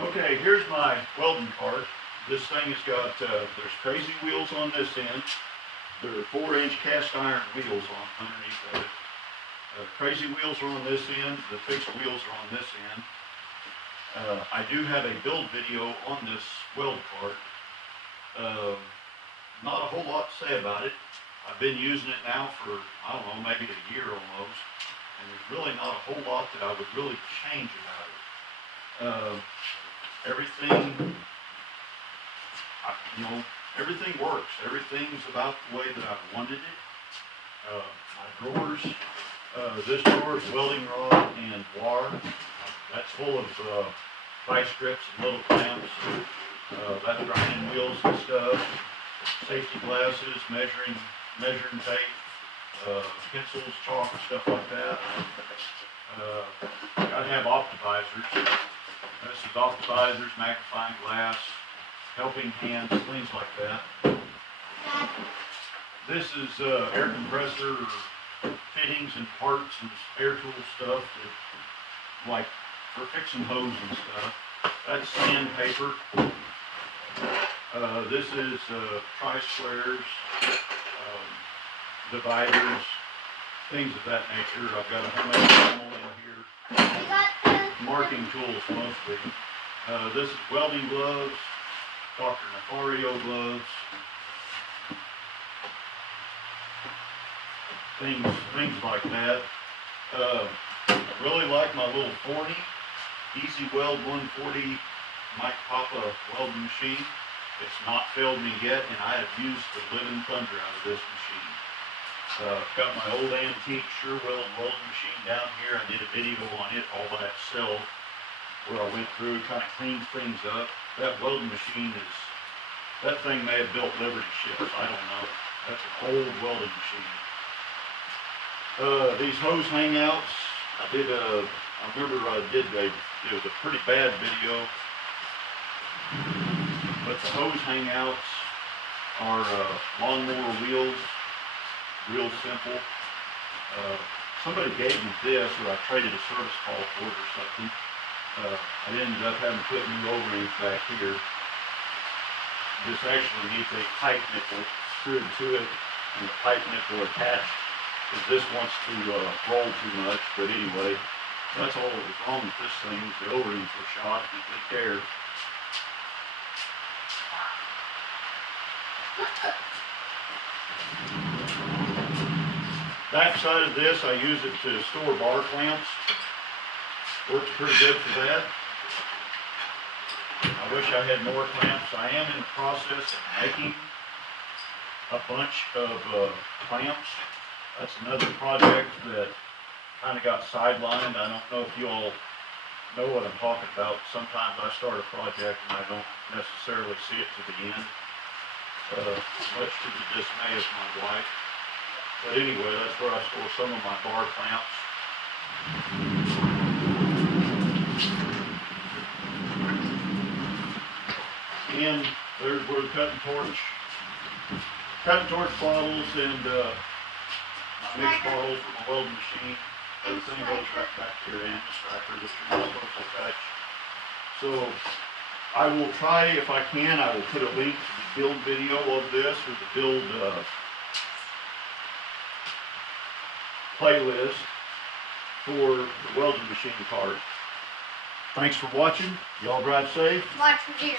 Okay, here's my welding cart. This thing has got, there's crazy wheels on this end. There are 4-inch cast iron wheels underneath of it. Crazy wheels are on this end. The fixed wheels are on this end. I do have a build video on this weld cart. Not a whole lot to say about it. I've been using it now for, I don't know, maybe a year almost. And there's really not a whole lot that I would really change about it. Everything, everything works. Everything's about the way that I wanted it. My drawers, this drawer is welding rod and wire. That's full of vice grips and little clamps. That's grinding wheels and stuff. Safety glasses, measuring tape, pencils, chalk, stuff like that. Gotta have optimizers. This is optimizers, magnifying glass, helping hands, things like that. This is air compressor fittings and parts and air tool stuff, that, like for fixing hose and stuff. That's sandpaper. This is tri-squares, dividers, things of that nature. I've got a homemade camel in here. Marking tools mostly. This is welding gloves, Dr. Nefario gloves, things like that. I really like my little 40 Easy Weld 140 Mike Papa welding machine. It's not failed me yet, and I have used the living thunder out of this machine. Got my old antique Sure-Weld welding machine down here. I did a video on it all by itself, where I went through and kind of cleaned things up. That welding machine is, that thing may have built Liberty ships, I don't know. That's an old welding machine. These hose hangouts, I remember it was a pretty bad video, but the hose hangouts are lawnmower wheels. Real simple. Somebody gave me this, or I traded a service call for it or something. I ended up having to put new O-rings back here. This actually needs a pipe nipple screwed to it, and the pipe nipple attached, because this wants to roll too much. But anyway, that's all that was wrong with this thing. The O-rings were shot, and it leaked air. Back side of this, I use it to store bar clamps. Works pretty good for that. I wish I had more clamps. I am in the process of making a bunch of clamps. That's another project that kind of got sidelined. I don't know if you all know what I'm talking about. Sometimes I start a project and I don't necessarily see it to the end, much to the dismay of my wife. But anyway, that's where I store some of my bar clamps. And there's where the cutting torch bottles and my mix bottles for my welding machine. Everything goes right back here in the striker that you're not supposed to touch. So I will try, if I can, I will put a link to the build video of this, or the build playlist for the welding machine cart. Thanks for watching. Y'all drive safe. Watch for deer.